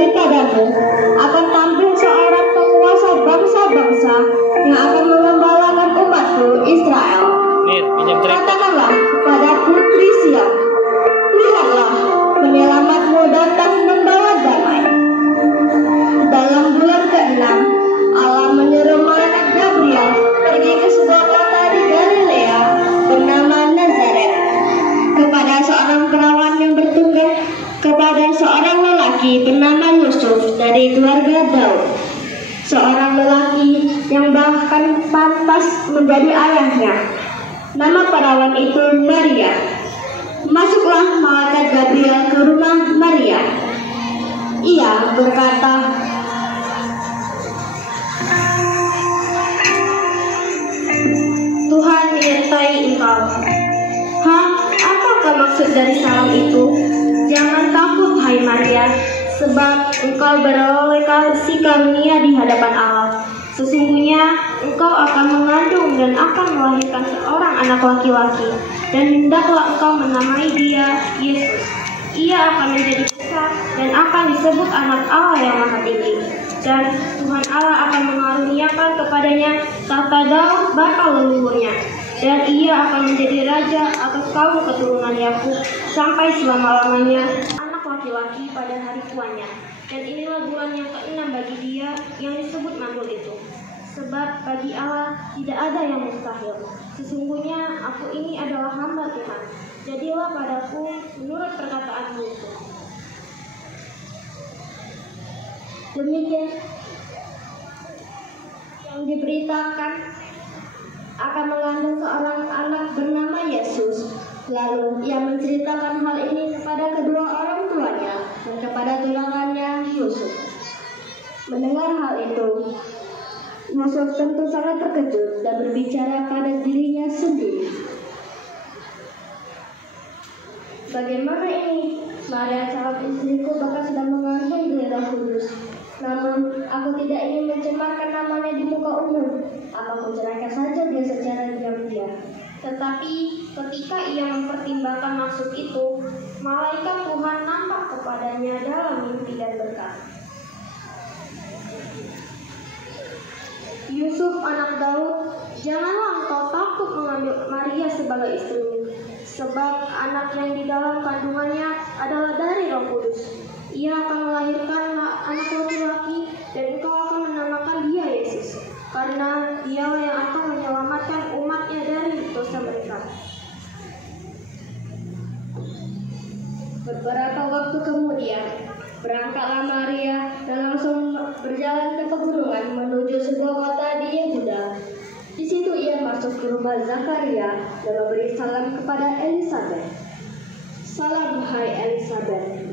daripadamu akan tampil seorang penguasa bangsa-bangsa yang akan mengembalakan umatku Israel. Katakanlah kepada putri Sion, lihatlah, penyelamatmu datang membawa damai. Dalam bulan ke-6, Allah menyuruh malaikat Gabriel pergi ke sebuah kota di Galilea bernama Nazaret, kepada seorang perawan yang bertunggal, kepada seorang lelaki bernama Yusuf dari keluarga Daud, seorang lelaki yang bahkan pantas menjadi ayahnya. Nama perawan itu Maria. Masuklah malaikat Gabriel ke rumah Maria. Ia berkata, Tuhan menyertai engkau. Apakah maksud dari salam itu? Jangan takut, hai Maria, sebab engkau beroleh kasih karunia di hadapan Allah. Sesungguhnya engkau akan mengandung dan akan melahirkan seorang anak laki-laki, dan hendaklah engkau menamai dia Yesus. Ia akan menjadi besar dan akan disebut anak Allah yang Maha Tinggi. Dan Tuhan Allah akan mengaruniakan kepadanya tahta Daud bapa leluhurnya, dan ia akan menjadi raja atas kaum keturunan Yakub sampai selama-lamanya, anak laki-laki pada hari tuanya. Dan inilah bulan yang ke-6 bagi dia yang disebut mantul itu. Sebab bagi Allah tidak ada yang mustahil. Sesungguhnya aku ini adalah hamba Tuhan. Jadilah padaku menurut perkataanmu itu. Demikian yang diberitakan akan mengandung seorang anak bernama Yesus. Lalu ia menceritakan hal ini kepada kedua orang tuanya dan kepada tunangannya Yusuf. Mendengar hal itu, Yusuf tentu sangat terkejut dan berbicara pada dirinya sendiri, bagaimana ini? Maria calon istriku bahkan sudah mengandung dari Roh Kudus. Namun aku tidak ingin mencemarkan namanya di muka umum. Aku menceraikan saja dia secara diam-diam. Tetapi ketika ia mempertimbangkan maksud itu, malaikat Tuhan nampak kepadanya dalam mimpi dan berkata, Yusuf anak Daud, janganlah engkau takut mengambil Maria sebagai istrimu, sebab anak yang di dalam kandungannya adalah dari Roh Kudus. Ia akan melahirkan anak laki-laki, dan engkau akan menamakan dia Yesus, karena dialah yang akan menyelamatkan umatnya dari dosa mereka. Beberapa waktu kemudian, berangkatlah Maria dan langsung berjalan ke pegunungan menuju sebuah kota di Yehuda. Di situ ia masuk ke rumah Zakaria dan memberi salam kepada Elisabet. Salam, hai Elisabet.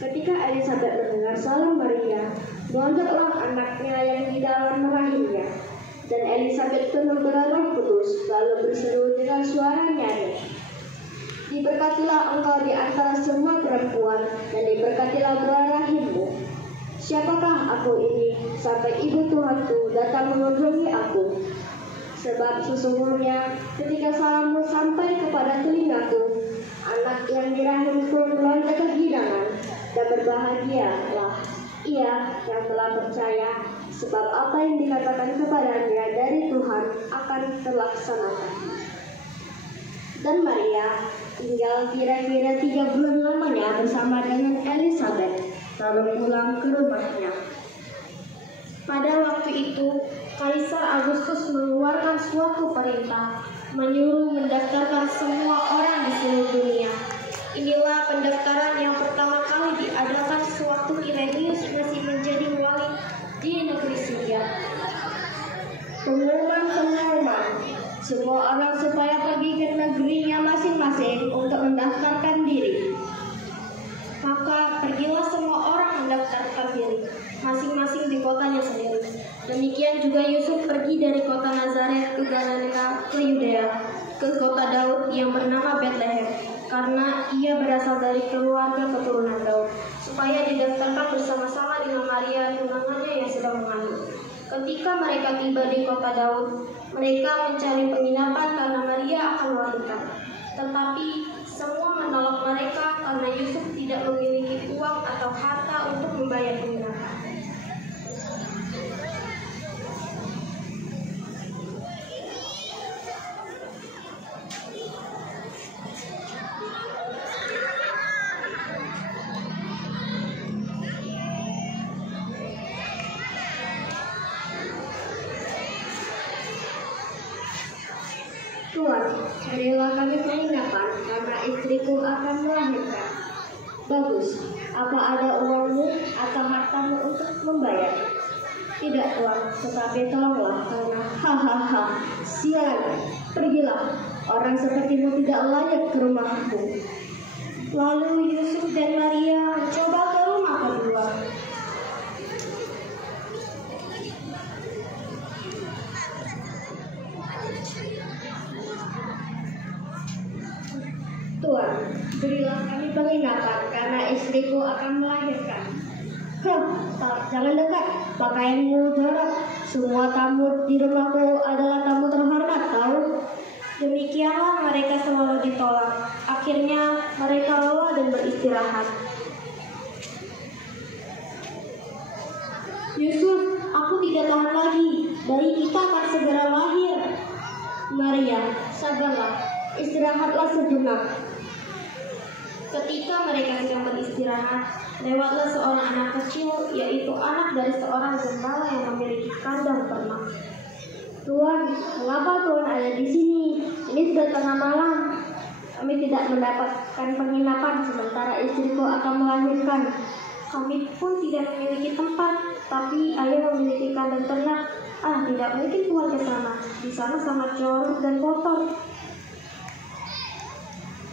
Ketika Elisabet mendengar salam Maria, melonjaklah anaknya yang di dalam rahimnya. Dan Elisabet penuh dengan Roh Kudus, lalu berseru dengan suara nyaring, diberkatilah engkau di antara semua perempuan, dan diberkatilah buah rahimmu. Siapakah aku ini, sampai ibu Tuhanku datang mengunjungi aku? Sebab sesungguhnya ketika salammu sampai kepada telingaku, anak yang di rahimku melonjak kegirangan, dan berbahagialah ia yang telah percaya, sebab apa yang dikatakan kepadanya dari Tuhan akan terlaksanakan. Dan Maria tinggal kira-kira 3 bulan lamanya bersama dengan Elisabet, lalu pulang ke rumahnya. Pada waktu itu, Kaisar Agustus mengeluarkan suatu perintah, menyuruh mendaftarkan semua orang di seluruh dunia. Inilah pendaftaran yang pertama kali diadakan sewaktu Quirinius masih menjadi wali di negeri Syria. Pengumuman, semua orang supaya pergi ke negerinya masing-masing untuk mendaftarkan diri. Maka pergilah semua orang mendaftarkan diri, masing-masing di kotanya sendiri. Demikian juga Yusuf pergi dari kota Nazaret ke Galilea ke Yudea, ke kota Daud yang bernama Betlehem, karena ia berasal dari keluarga keturunan Daud, supaya didaftarkan bersama-sama dengan Maria tunangannya yang sedang mengandung. Ketika mereka tiba di kota Daud, mereka mencari penginapan karena Maria akan melahirkan. Tetapi semua menolak mereka karena Yusuf tidak memiliki uang atau harta untuk membayar Tuan, berilah kami penginapan karena istriku akan melahirkan. Bagus, apa ada uangmu atau hartamu untuk membayar? Tidak Tuan, tetapi tolonglah karena hahaha, sialan, pergilah, orang sepertimu tidak layak ke rumahku. Lalu Yusuf dan Maria coba ke rumah kedua. Tuan, berilah kami penginapan karena istriku akan melahirkan. Jangan dekat, pakaianmu jorok. Semua tamu di rumahku adalah tamu terhormat, tahu? Demikianlah mereka selalu ditolak. Akhirnya mereka lelah dan beristirahat. Yusuf, aku tidak tahan lagi. Bayi kita akan segera lahir. Maria, sabarlah. Istirahatlah sejenak. Ketika mereka sedang beristirahat, lewatlah seorang anak kecil, yaitu anak dari seorang gembala yang memiliki kandang ternak. Tuan, mengapa Tuan ada di sini? Ini sudah tengah malam. Kami tidak mendapatkan penginapan sementara istriku akan melahirkan. Kami pun tidak memiliki tempat, tapi ayah memiliki kandang ternak. Tidak mungkin Tuan ke sana. Di sana sangat jorok dan kotor.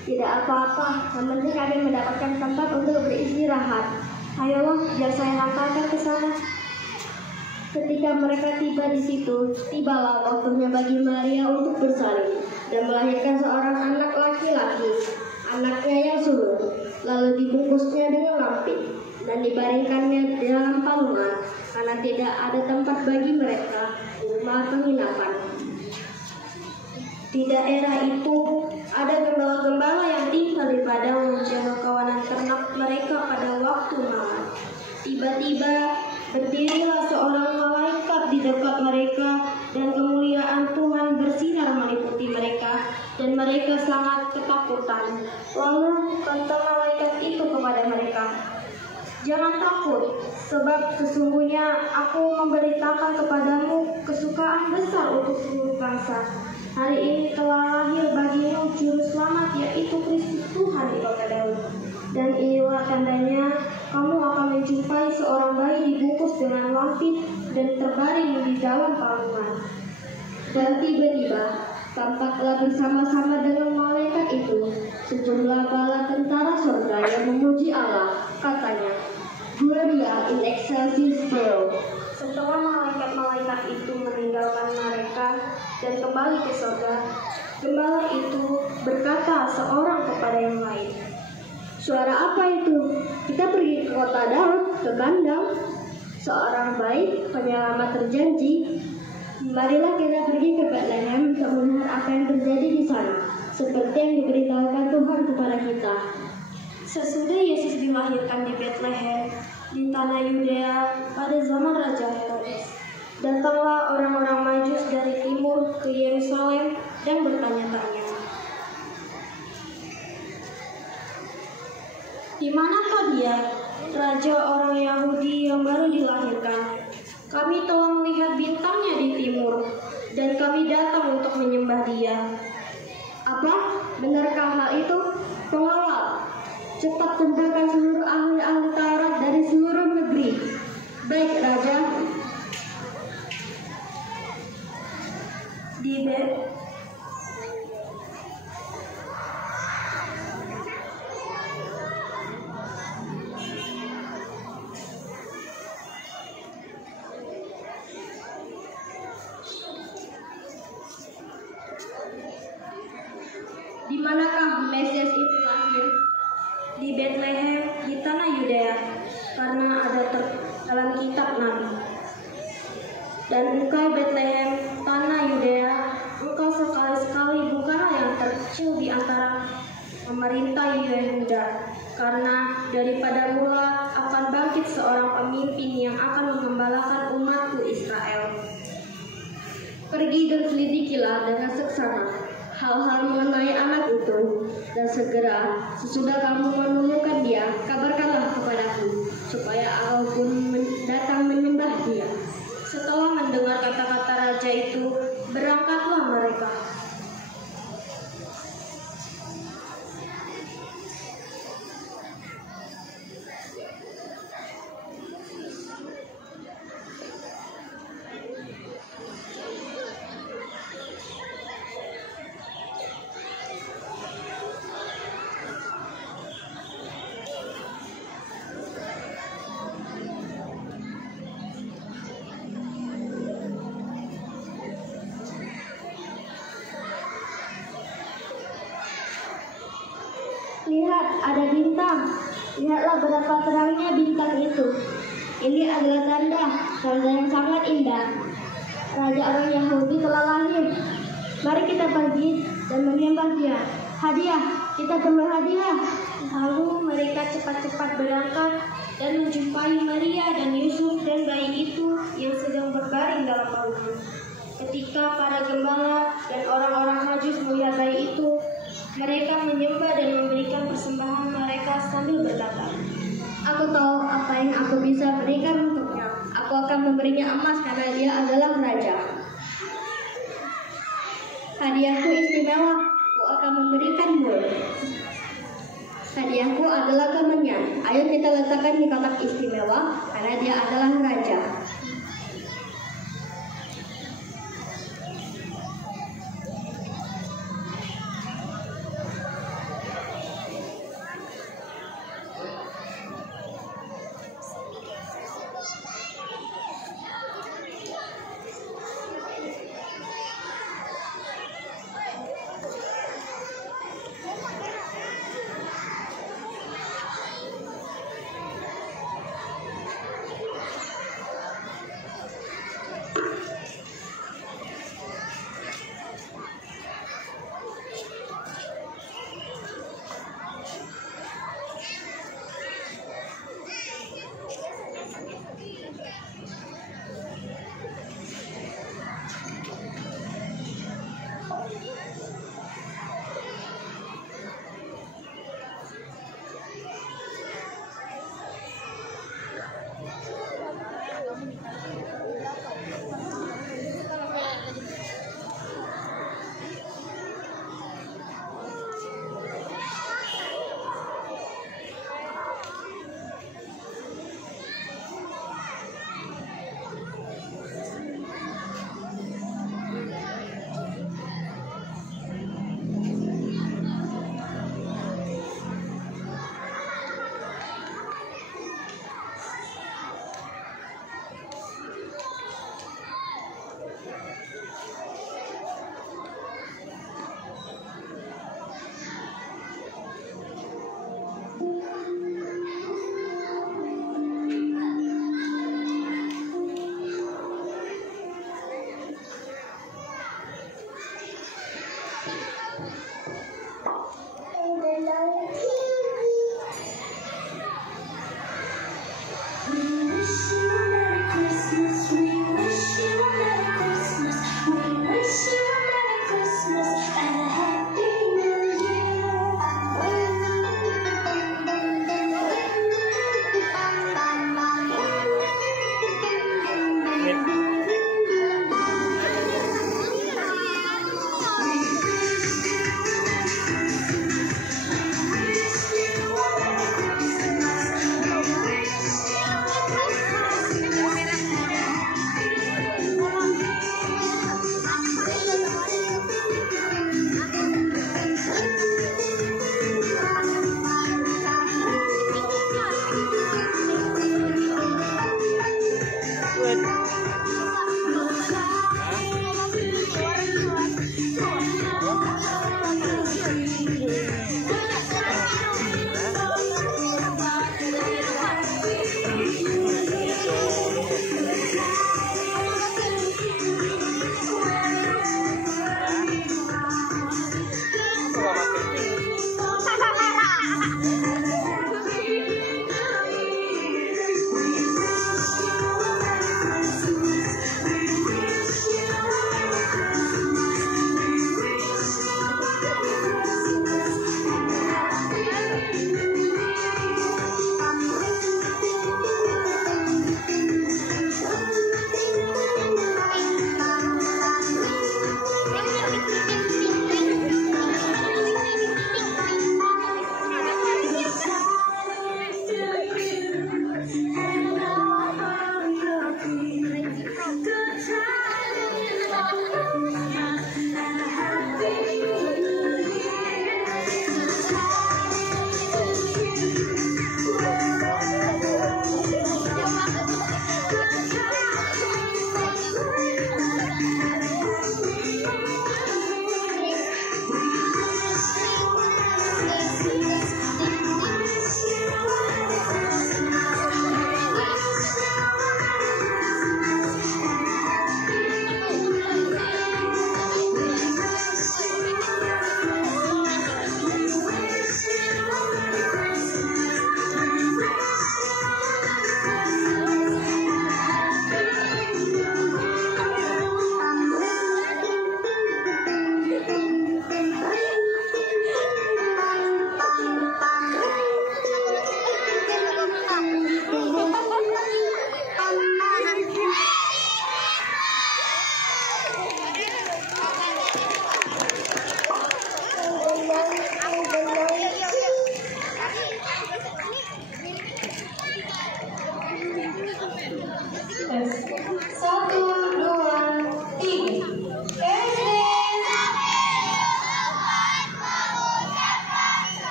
Tidak apa-apa, yang penting kami mendapatkan tempat untuk beristirahat. Ayolah, biar saya hantarkan ke sana. Ketika mereka tiba di situ, tibalah waktunya bagi Maria untuk bersalin dan melahirkan seorang anak laki-laki, anaknya yang sulung. Lalu dibungkusnya dengan lampin dan dibaringkannya di dalam palungan karena tidak ada tempat bagi mereka di rumah penginapan. Di daerah itu ada gembala-gembala yang tinggal di padang menjaga kawanan ternak mereka pada waktu malam. Tiba-tiba berdirilah seorang malaikat di dekat mereka dan kemuliaan Tuhan bersinar meliputi mereka dan mereka sangat ketakutan. Lalu kata malaikat itu kepada mereka, "Jangan takut, sebab sesungguhnya aku memberitakan kepadamu kesukaan besar untuk seluruh bangsa. Hari ini telah lahir bagimu juru selamat, yaitu Kristus Tuhan di kota Daud. Dan inilah tandanya, kamu akan menjumpai seorang bayi dibungkus dengan lampin dan terbaring di dalam palungan." Dan tiba-tiba tampaklah bersama-sama dengan malaikat itu sejumlah bala tentara surga yang memuji Allah. Katanya, "Gloria in excelsis Deo." Setelah malaikat-malaikat itu meninggalkan mereka dan kembali ke surga, gembala itu berkata seorang kepada yang lain, "Suara apa itu? Kita pergi ke kota Daud, ke kandang. Seorang baik penyelamat terjanji. Marilah kita pergi ke Bethlehem untuk melihat apa yang terjadi di sana, seperti yang diberitahukan Tuhan kepada kita." Sesudah Yesus dilahirkan di Bethlehem, di tanah Yudea pada zaman Raja Herodes, datanglah orang-orang Majus dari timur ke Yerusalem dan bertanya-tanya, "Di manakah dia, raja orang Yahudi yang baru dilahirkan? Kami telah melihat bintangnya di timur, dan kami datang untuk menyembah dia." "Apa? Benarkah hal itu? Pengawal, cepat kumpulkan seluruh ahli-ahli Taurat dari seluruh negeri." "Baik, Raja." Di manakah Mesias itu lahir? Di Bethlehem, di tanah Yudea, karena ada dalam kitab Nabi. "Dan engkau Bethlehem, tanah Yudea, engkau sekali-sekali bukanlah yang terkecil di antara pemerintah Yehuda, karena daripada mula akan bangkit seorang pemimpin yang akan menggembalakan umatku Israel." Pergi dan selidikilah dengan seksama hal-hal mengenai anak itu, dan segera sesudah kamu menemukan dia, kabarkanlah kepadaku, supaya aku pun datang menyembah dia. Setelah mendengar kata-kata raja itu, berangkatlah mereka. lihat, ada bintang. Lihatlah berapa terangnya bintang itu. Ini adalah tanda yang sangat indah. Raja orang Yahudi telah lahir. Mari kita pergi dan menyembah dia. Hadiah, kita bawa hadiah. Lalu mereka cepat-cepat berangkat dan menjumpai Maria dan Yusuf dan bayi itu yang sedang berbaring dalam palungan. Ketika para gembala dan orang-orang Majus melihat bayi itu, mereka menyembah dan memberikan persembahan mereka sambil berkata, "Aku tahu apa yang aku bisa berikan untuknya. Aku akan memberinya emas karena dia adalah raja. Hadiahku istimewa, aku akan memberikan mur. Hadiahku adalah kemenyan. Ayo kita letakkan di kotak istimewa karena dia adalah raja."